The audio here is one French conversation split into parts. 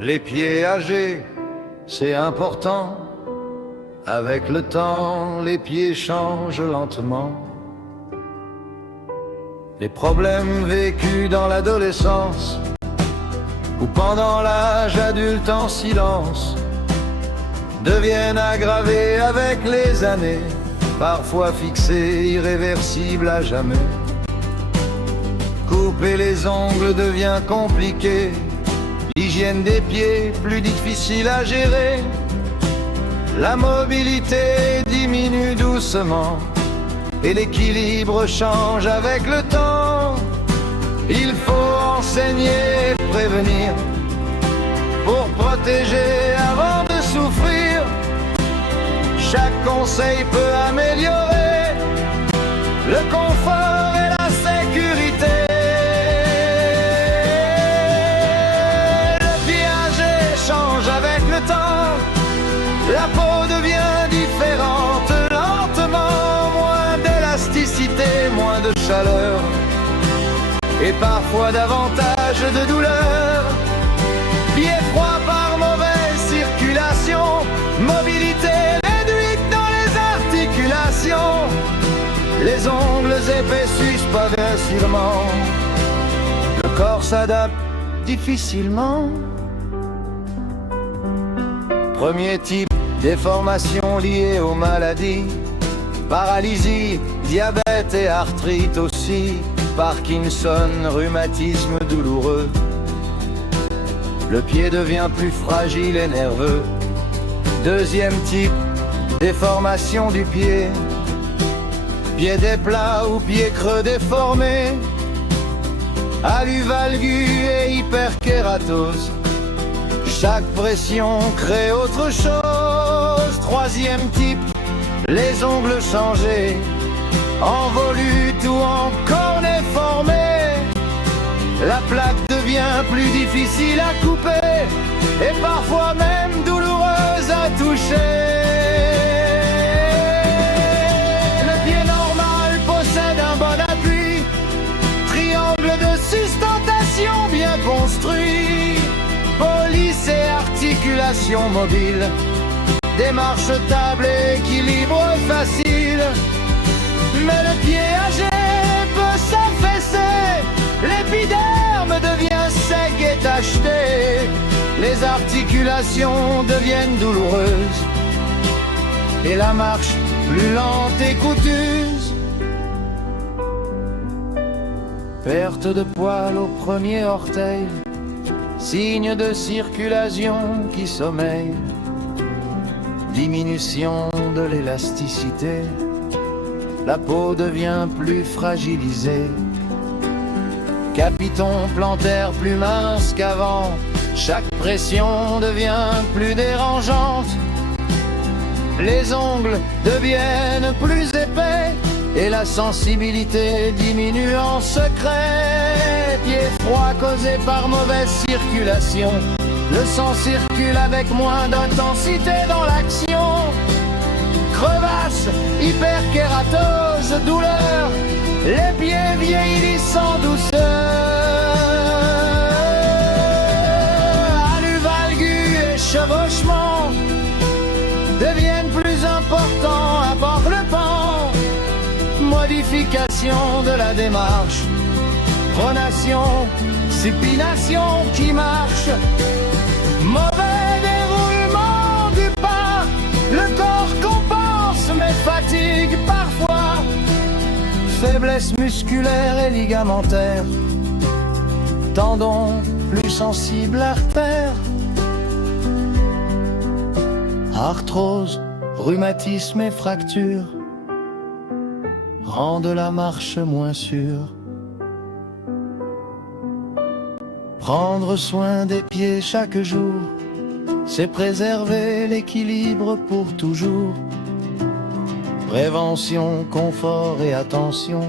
Les pieds âgés, c'est important. Avec le temps, les pieds changent lentement. Les problèmes vécus dans l'adolescence ou pendant l'âge adulte en silence deviennent aggravés avec les années, parfois fixés, irréversibles à jamais. Couper les ongles devient compliqué, l'hygiène des pieds plus difficile à gérer. La mobilité diminue doucement et l'équilibre change avec le temps. Il faut enseigner et prévenir pour protéger avant de souffrir. Chaque conseil peut améliorer le confort et la sécurité. Le pied âgé change avec le temps. La peau devient différente lentement, moins d'élasticité, moins de chaleur et parfois davantage de douleur. Pieds froids par mauvaise circulation, mobilité réduite dans les articulations. Les ongles épaississent progressivement, le corps s'adapte difficilement. Premier type, déformation liée aux maladies, paralysie, diabète et arthrite aussi, Parkinson, rhumatisme douloureux. Le pied devient plus fragile et nerveux. Deuxième type, déformation du pied, pied déplat ou pied creux déformé, aluvalgus et hyperkératose. Chaque pression crée autre chose. Troisième type, les ongles changés, en volute ou en cornet formé. La plaque devient plus difficile à couper et parfois même douloureuse à toucher. Le pied normal possède un bon appui, triangle de sustentation bien construit, police et articulation mobile, démarche stable et équilibre facile. Mais le pied âgé peut s'affaisser, l'épiderme devient sec et tacheté, les articulations deviennent douloureuses et la marche plus lente et coûteuse. Perte de poil au premier orteil, signe de circulation qui sommeille, diminution de l'élasticité, la peau devient plus fragilisée. Capiton plantaire plus mince qu'avant, chaque pression devient plus dérangeante. Les ongles deviennent plus épais et la sensibilité diminue en secret. Pieds froids causés par mauvaise circulation, le sang circule avec moins d'intensité dans l'action. Crevasse, hyperkératose, douleur, les pieds vieillissent en douceur. Aluvalgus et chevauchement deviennent plus importants à Port-le-Pan. Modification de la démarche, pronation, supination qui marche, mauvais déroulement du pas, le corps compense mais fatigue parfois, faiblesse musculaire et ligamentaire, tendons plus sensibles, artères, arthrose, rhumatisme et fracture rendent la marche moins sûre. Prendre soin des pieds chaque jour, c'est préserver l'équilibre pour toujours. Prévention, confort et attention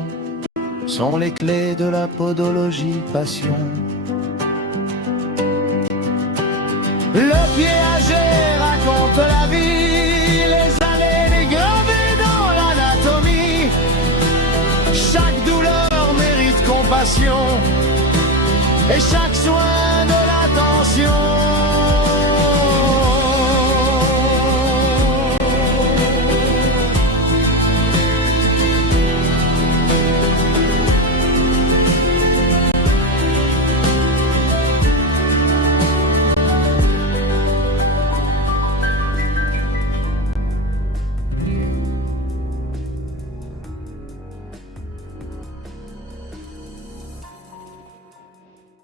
sont les clés de la podologie passion. Le pied âgé raconte la vie, les années dégravées dans l'anatomie. Chaque douleur mérite compassion et chaque soin